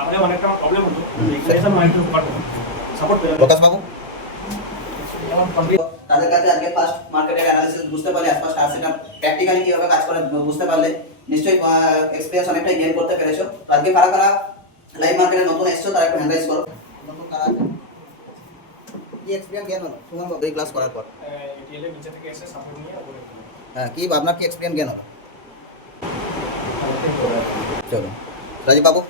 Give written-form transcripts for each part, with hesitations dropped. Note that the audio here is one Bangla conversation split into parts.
আমাদের অনেকটা প্রবলেম হতো, এখানে এসে অনেকটা উপকার হতো, সাপোর্ট পেলাম। প্রকাশ বাবু, তাদের কাছে আজকে ফার্স্ট মার্কেটের অ্যানালিসিস বুঝতে পারলে, ফার্স্ট সেটা প্র্যাকটিক্যালি কিভাবে কাজ করে বুঝতে পারলে, নিশ্চয়ই এক্সপেরিয়েন্স অনেকটাই গেইন করতে পেরেছো। তো আজকে কারা কারা লাইভ মার্কেটে নতুন এসেছো তারা একটু হ্যান্ড রাইজ করো। নতুন কারা আছে? কি এক্সপেরিয়েন্স গেইন হলো সুমন বাবু এই ক্লাস করার পর? এটিএল এর নিচে থেকে এসে সাপোর্ট নিয়ে উপরে গেলাম। হ্যাঁ, কি আপনার কি এক্সপেরিয়েন্স গেইন হলো? চলো রাজীব বাবু।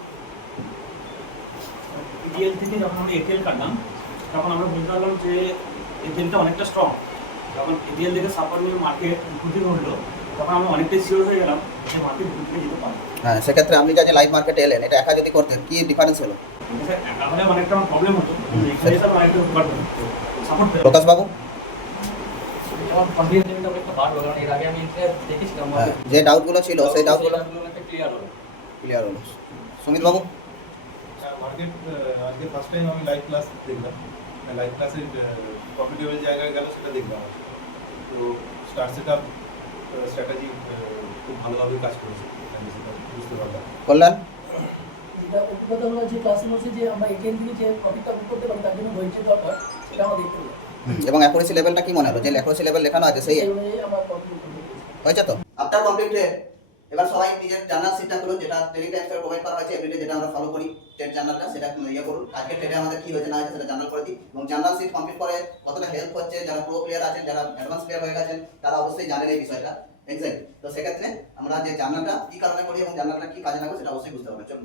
এটিএল থেকে যখন আমরা এটিএল কাটলাম, তখন আমরা বুঝতে পারলাম যে এটিএলটা অনেকটা স্ট্রং। যখন এটিএল থেকে সাপোর্ট নিয়ে মার্কেট ঘুরতে ঘটলো, তখন আমরা অনেকটাই শিওর হয়ে গেলাম যে মার্কেট ঘুরতে যেতে পারবো। হ্যাঁ, সেক্ষেত্রে আপনি যে লাইভ মার্কেটে এলেন, এটা একা যদি করতেন কি ডিফারেন্স হলো? একা হলে অনেকটা প্রবলেম হতো, এখানে এসে অনেকটা উপকার হতো, সাপোর্ট পেলাম। প্রকাশ বাবু, আমার কনফিডেন্স লেভেলটা অনেকটা বাড়লো, কারণ এর আগে আমি ইতিহাস দেখেছিলাম যে ডাউটগুলো ছিল সেই ডাউটগুলো অনেকটা ক্লিয়ার হলো। ক্লিয়ার হলো। সুমিত বাবু, মার্কেট আজকে ফার্স্ট টাইম আমি লাইভ ক্লাস দেখলাম। লাইভ ক্লাসের প্রফিটেবল জায়গায় গেল সেটা দেখলাম। তো স্টার সেট আপ স্ট্র্যাটেজি খুব ভালোভাবে কাজ করেছে, আমি সেটা বুঝতে পারলাম। কল্যাণ, এটা অভিজ্ঞতা হলো যে ক্লাসের মধ্যে যে আমরা এটিএম থেকে যে প্রফিটটা বুক করতে পারি তার জন্য ধৈর্যের দরকার, সেটা আমরা দেখতে পেলাম। এবং অ্যাকুরেসি লেভেলটা কি মনে হলো? যে অ্যাকুরেসি লেভেল লেখানো আছে সেই সেই অনুযায়ী আমরা প্রফিট করতে পেরেছি। হয়েছে তো? আফটার কমপ্লিট এবার সবাই নিজের জার্নাল শিটটা খুলুন, যেটা ট্রেনিং টাইমস প্রোভাইড করা হয়েছে এভরিডে, যেটা আমরা ফলো করি ট্রেড জার্নালটা, সেটা ইয়ে করুন। আজকে ট্রেডে আমাদের কি হয়েছে না হয়েছে সেটা জার্নাল করে দিই, এবং জার্নাল শিট কমপ্লিট করে কতটা হেল্প হচ্ছে যারা প্রো প্লেয়ার আছেন, যারা অ্যাডভান্স প্লেয়ার হয়ে গেছেন, তারা অবশ্যই জানেন এই বিষয়টা এক্স্যাক্টলি। তো সেক্ষেত্রে আমরা যে জার্নালটা কি কারণে করি এবং জার্নালটা কি কাজে লাগবে সেটা অবশ্যই বুঝতে পারবেন। চলুন।